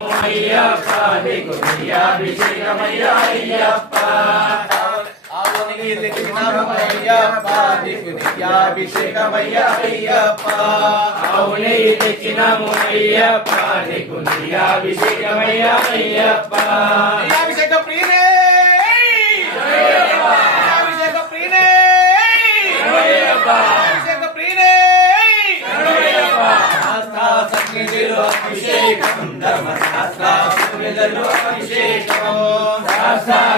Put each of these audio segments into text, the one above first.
అయ్యప్ప నీకు అభిషేకమయ్యా అయ్యప్ప ఆవునికి తెచ్చినాము అయ్యప్ప నీకు అభిషేకమయ్యా అయ్యప్ప అవునే తెచ్చినాము అయ్యప్ప నీకు అభిషేకమయ్యా అయ్యప్ప అభిషేక ప్రియనే అభిషేక ప్రియనే అభిషేక ప్రియనే సన్నిధిలో అభిషేకం ధర్మశాస్త్ర సన్నిధిలో అభిషేకం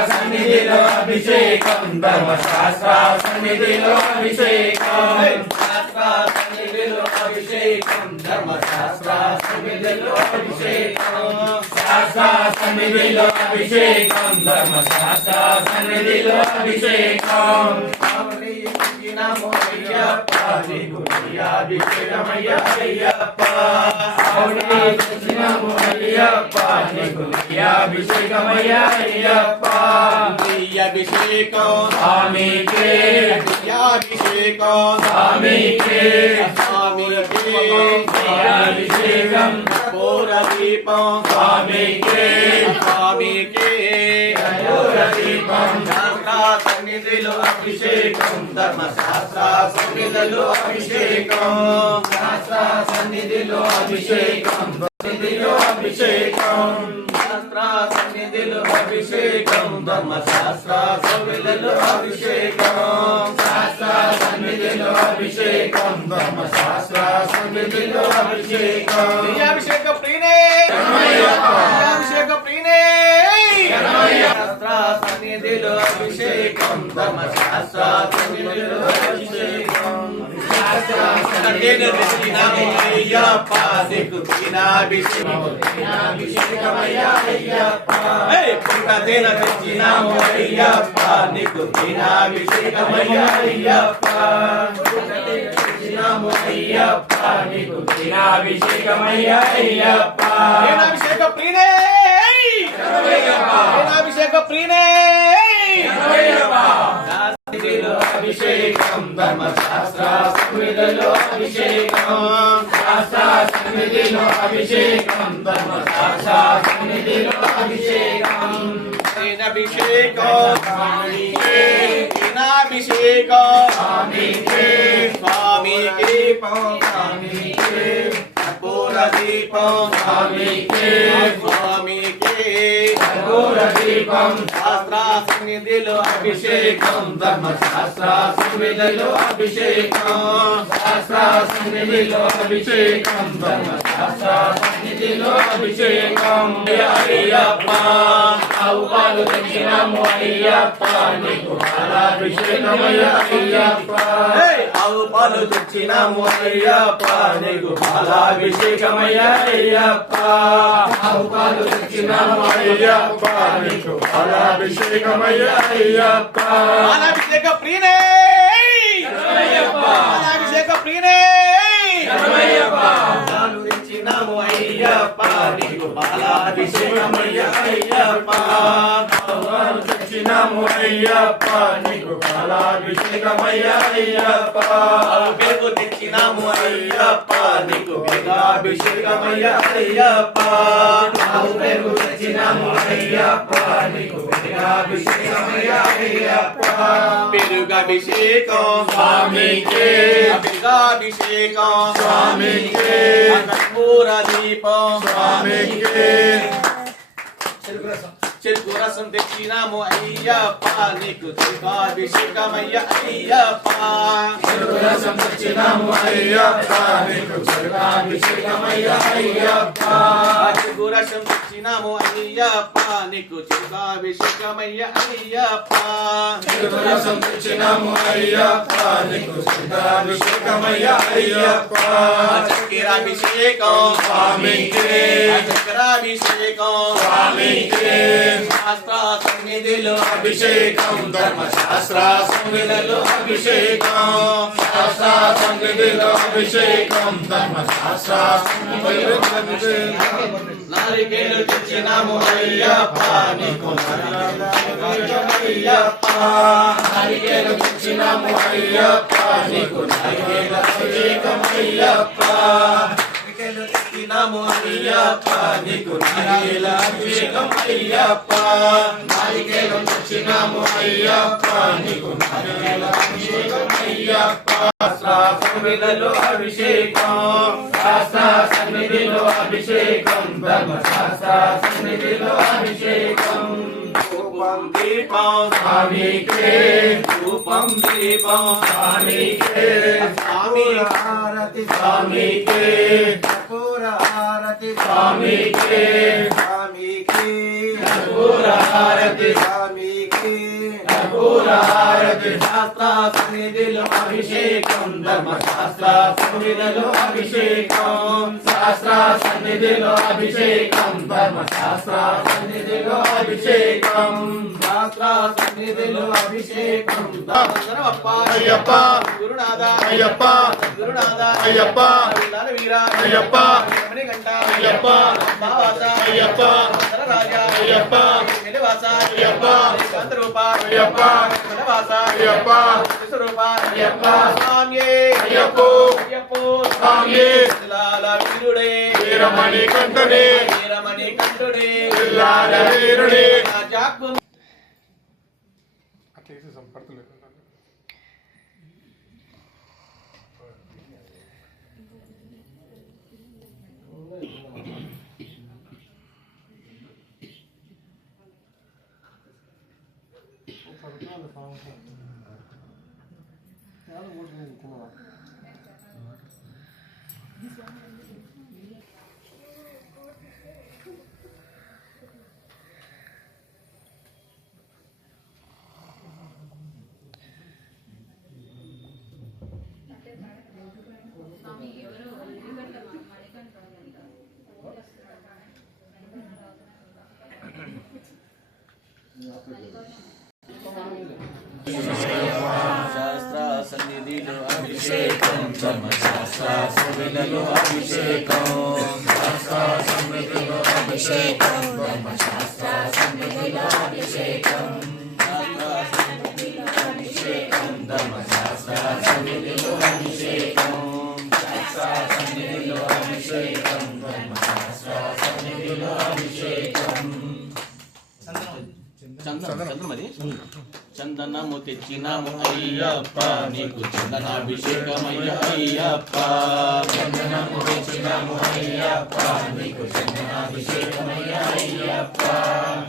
సన్నిధిలో అభిషేకం ధర్మశాస్త్ర సన్నిధిలో అభిషేకం సన్నిధిలో అభిషేకం ధర్మశాస్త్ర సన్నిధిలో అభిషేకం సన్నిధిలో అభిషేకం ధర్మశాస్త్ర సన్నిధిలో అభిషేకం నమో అయ్యప్ప నీకు అభిషేకమయ్యా అయ్యప్ప నమో అయ్యప్ప నీకు అభిషేకమయ్యా అయ్యప్ప అభిషేకం స్వామికే అభిషేకం స్వామికే స్వామికే అభిషేకం పూర దీపం స్వామికే స్వామికే దీపం సన్నిధిలో అభిషేకం ధర్మశాస్త్ర సన్నిధిలో అభిషేకం సన్నిధిలో అభిషేకం సన్నిధిలో అభిషేకం శాస్త్ర సన్నిధిలో అభిషేకం ధర్మశాస్త్ర సన్నిధిలో అభిషేకం సన్నిధిలో అభిషేకం ధర్మశాస్త్ర సన్నిధిలో అభిషేకం అభిషేక ప్రియనే అభిషేక ప్రియనే శాస్త్ర సన్నిధిలో అభిషేకం ధర్మశాస్త్ర సన్నిధిలో అభిషేకం అయ్యప్ప నీకు అభిషేకమయ్యా అయ్యప్ప తెచ్చినాము అయ్యప్ప నీకు అభిషేకమయ్యా అయ్యప్ప తెచ్చినాము అయ్యప్ప నీకు అభిషేకమయ్యా అయ్యప్ప అభిషేక ప్రియనే అభిషేక ప్రియనే అభిషేకం ధర్మశాస్త్ర సన్నిధిలో అభిషేకం సన్నిధిలో అభిషేకం ధర్మశాస్త్ర సన్నిధిలో అభిషేకం అభిషేకం అభిషేకం స్వామికే స్వామికి స్వామికే కర్పూర దీపం స్వామికే స్వామికి కర్పూర దీపం శాస్త్ర సన్నిధిలో అభిషేకం ధర్మశాస్త్ర సన్నిధిలో అభిషేకం సన్నిధిలో అభిషేకం ధర్మశాస్త్ర సన్నిధిలో అభిషేకం అయ్యప్ప ఆవు పాలు తెచ్చినాము అయ్యప్ప నీకు అభిషేకమయ్యా అయ్యప్ప ఆవు పాలు తెచ్చినాము అయ్యప్ప నీకు అభిషేకమయ్యా అయ్యప్ప ఆవు పాలు తెచ్చినాము అయ్యప్ప నీకు అభిషేకమయ్యా అయ్యప్ప అభిషేక ప్రియనే అభిషేక ప్రియనే పాలు తెచ్చినాము అయ్యప్ప నీకు బాలాభిషేకమయ్యా అయ్యప్ప తెచ్చినాము అయ్యప్ప నీకు అభిషేకమయ్యా అయ్యప్ప పెరుగు తెచ్చినాము అయ్యప్ప నీకు అభిషేకమయ్యా అయ్యప్ప పెరుగు తెచ్చినాము అయ్యప్ప నీకు అభిషేకమయ్యా అయ్యప్ప పెరుగభిషేకం స్వామికే పెరుగాభిషేకం స్వామికే కర్పూర దీపం స్వామికే చెరుకు రసం తెచ్చినాము అయ్యప్ప నీకు చెరుకాభిషేకమయ్యా అయ్యప్ప రసం తెచ్చినాము అయ్యప్ప నీకు అభిషేకమయ్యా అయ్యప్ప చెరుకు రసం తెచ్చినాము అయ్యప్ప నీకు చెరుకాభిషేకమయ్యా అయ్యప్ప రసం తెచ్చినాము అయ్యప్ప నీకు అభిషేకమయ్యా అయ్యప్ప చక్కెరాభిషేకం స్వామికే చక్కెరాభిషేకం స్వామికే శాస్త్ర సన్నిధిలో అభిషేకం ధర్మశాస్త్ర సన్నిధిలో అభిషేకం సన్నిధిలో అభిషేకం ధర్మశాస్త్ర సన్నిధిలో అభిషేకం నాలుగేళ్ళు తెచ్చినాము అయ్యప్ప నీకు అయ్యప్ప నారికేలు తెచ్చినాము అయ్యప్ప నీకు అభిషేకం అయ్యప్ప తెచ్చినాము తెచ్చినాము అయ్యప్ప నీకు నారికేల అభిషేకం అయ్యప్ప నారికేలం తెచ్చినాము అయ్యప్ప నీకు నారికేల అభిషేకం అయ్యప్ప సన్నిధిలో అభిషేకం శాస్త్ర సన్నిధిలో అభిషేకం ధర్మశాస్త్ర సన్నిధిలో అభిషేకం రూపం దీపం స్వామికే రూపం దీపం స్వామికే స్వామి హారతి స్వామికే కర్పూర హారతి స్వామికే స్వామికి కర్పూర హారతి స్వామికి కర్పూర హారతి శాస్త్ర సన్నిధిలో అభిషేకం ధర్మశాస్త్ర సన్నిధిలో అభిషేకం శాస్త్ర సన్నిధిలో అభిషేకం ధర్మశాస్త్ర సన్నిధిలో అభిషేకం శాస్త్ర సన్నిధిలో అభిషేకం అయ్యప్ప గురునాథ అయ్యప్ప గురునాథ అయ్యప్ప వీర అయ్యప్ప మణికంఠ అయ్యప్ప మహావాస అయ్యప్ప రాజా అయ్యప్ప వెలివాస అయ్యప్ప శాంతరూప అయ్యప్ప వనవాస అయ్యప్ప విశ్వరూప అయ్యప్ప స్వామియే అయ్యప్పో అయ్యప్పో స్వామియే లాల వీరుడే వీరమణి కంఠుడే వీరమణి కంఠుడే లాల వీరుడే రాజాకు శాస్త్ర సన్నిధిలో అభిషేకం ధర్మశాస్త్ర సన్నిధిలో అభిషేకం శాస్త్ర సన్నిధిలో అభిషేకం ధర్మశాస్త్ర సన్నిధిలో అభిషేకం అభిషేకం ధర్మశాస్త్ర సన్నిధిలో అభిషేకం శాస్త్ర సన్నిధిలో అభిషేకం ధర్మశాస్త్ర సన్నిధిలో అభిషేకం చంద్రమది చందనము తెచ్చినాము అయ్యప్ప నీకు చందనాభిషేకమయ్య అయ్యప్ప చందనము తెచ్చినాము అయ్యప్ప నీకు చందనాభిషేకమయ్య అయ్యప్ప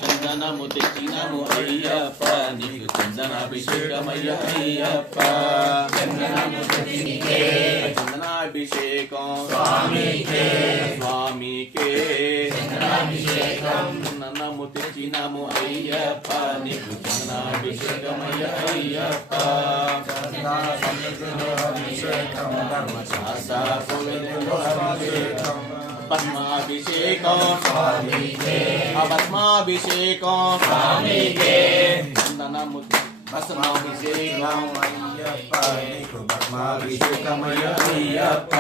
చందనము తెచ్చినాము అయ్యప్ప నీకు చందనాభిషేకమయ్య అయ్యప్ప చందనము తెచ్చినికే చందనాభిషేకం స్వామికే స్వామికే చందనాభిషేకం చందనము తెచ్చినాము అయ్యప్ప నీకు చందనాభిషేకమయ్య అయ్యప్ప సన్నిధిలో అభిషేకం ధర్మశాస్త్ర సన్నిధిలో అభిషేకం పద్మాభిషేకం స్వామికే భస్మాభిషేకం స్వామికే చందనము భస్మాభిషేకం అయ్యప్ప నీకు పద్మాభిషేకమయ్య అయ్యప్ప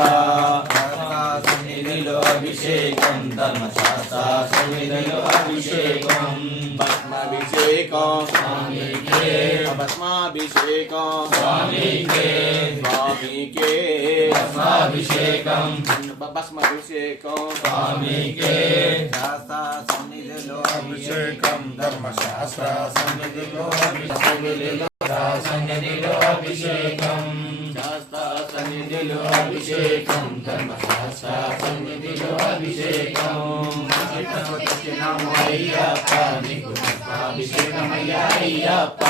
సన్నిధిలో అభిషేకం ధర్మశాస్త్ర సన్నిధిలో అభిషేకం భస్మాభిషేకం స్వామికే భస్మాభిషేకం స్వామికే స్వామికే భస్మాభిషేకం భస్మాభిషేకం స్వామికే శాస్త్ర సన్నిధిలో అభిషేకం ధర్మశాస్త్ర సన్నిధిలో అభిషేకం సన్నిధిలో అభిషేకం శాస్త్ర సన్నిధిలో అభిషేకం ధర్మశాస్త్ర సన్నిధిలో అభిషేకం తెచ్చినాము అయ్యప్ప నీకు అభిషేకమయ్య అయ్యప్ప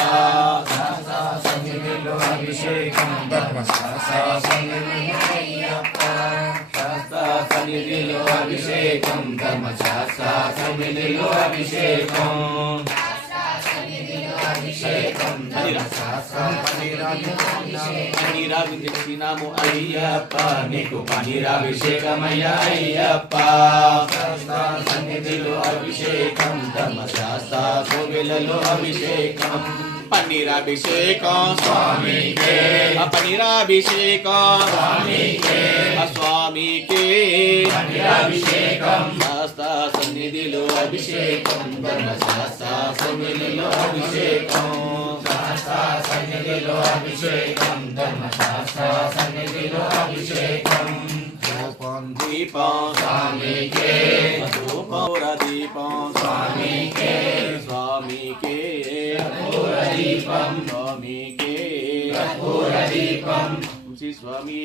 శాస్త్ర సన్నిధిలో అభిషేకం ధర్మశాస్త్ర సన్నిధిలో అయ్యప్ప శాస్త్ర సన్నిధిలో అభిషేకం ధర్మశాస్త్ర సన్నిధిలో అభిషేకం అభిషేకం ధర్మశాస్త్రం పన్నీరావి తెచ్చినాము అయ్యప్ప నీకు పన్నీరాభిషేకమయ్య అయ్యప్ప సన్నిధిలో అభిషేకం ధర్మశాస్త్ర కోవెలలో అభిషేకం పన్నీరాభిషేకం స్వామికే పన్నీరాభిషేకం స్వామికే స్వామికే పన్నీరాభిషేకం శాస్త్ర సన్నిధిలో అభిషేకం ధర్మశాస్త్ర సన్నిధిలో అభిషేకం శాస్త్ర సన్నిధిలో అభిషేకం ధర్మశాస్త్ర సన్నిధిలో అభిషేకం రూప దీపం దీపం స్వామికే కర్పూర దీపం స్వామికే స్వామికే కర్పూర దీపం స్వామికే కర్పూర దీపం శ్రీ స్వామి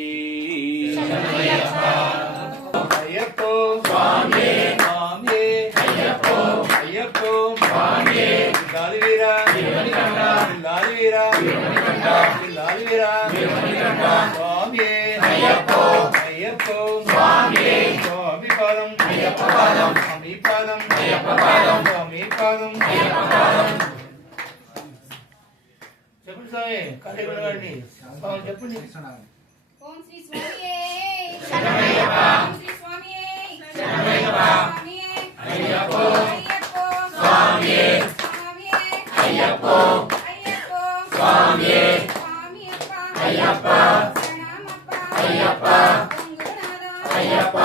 అయ్యప్పో స్వామి స్వామి అయ్యప్పో అయ్యప్పో స్వామి లాలివీరా వీరమణికంఠ లాలివీరా వీరమణికంఠ లాలివీరా వీరమణికంఠ స్వామి అయ్యప్పో అయ్యప్పో స్వామి స్వామి పాదం అయ్యప్ప పాదం స్వామి పాదం అయ్యప్ప పాదం స్వామి పాదం అయ్యప్ప పాదం చెప్పండి స్వామి కార్యక్రమం గారిని స్వామి చెప్పండి ఓం శ్రీ స్వామియే శరణమయ్యప్ప. ఓం శ్రీ స్వామియే శరణమయ్యప్ప. స్వామియే అయ్యప్పో అయ్యప్పో స్వామియే స్వామియే అయ్యప్పో అయ్యప్పో స్వామియే స్వామియప్ప అయ్యప్ప శరణమప్ప అయ్యప్ప గంగునాథ అయ్యప్ప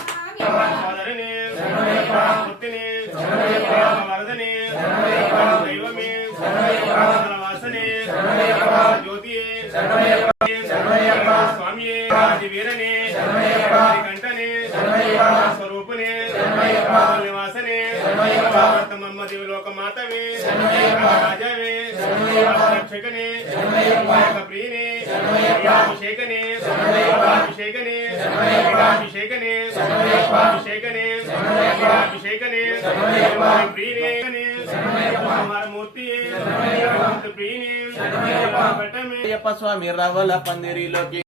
స్వామియప్ప సోదరిని శరణమయ్యప్ప. భక్తిని శరణమయ్యప్ప. వరదని శరణమయ్యప్ప. దైవమే శరణమయ్యప్ప. వాసనే శరణమయ్యప్ప. జ్యోతియే శరణమయ్యప్ప. శరణమయ్యప్ప. స్వామియే ఆది వీరనే శరణమయ్యప్ప. ఆది కంఠనే శరణమయ్యప్ప. స్వరూపునే శరణమయ్యప్ప. నివాసనే శరణమయ్యప్ప. మమ్మ దివిలోక మాతవే శరణమయ్యప్ప. రాజావే శరణమయ్యప్ప. రక్షకనే శరణమయ్యప్ప. ప్రియనే శరణమయ్యప్ప. అభిషేకనే శరణమయ్యప్ప. అభిషేకనే శరణమయ్యప్ప. అభిషేకనే శరణమయ్యప్ప. అభిషేకనే శరణమయ్యప్ప. అభిషేకనే శరణమయ్యప్ప. ప్రియనే శరణమయ్యప్ప. మూర్తియే శరణమయ్యప్ప. ప్రియనే శరణమయ్యప్ప. పట్టమే అయ్యప్ప స్వామి రవల పందిరిలోకి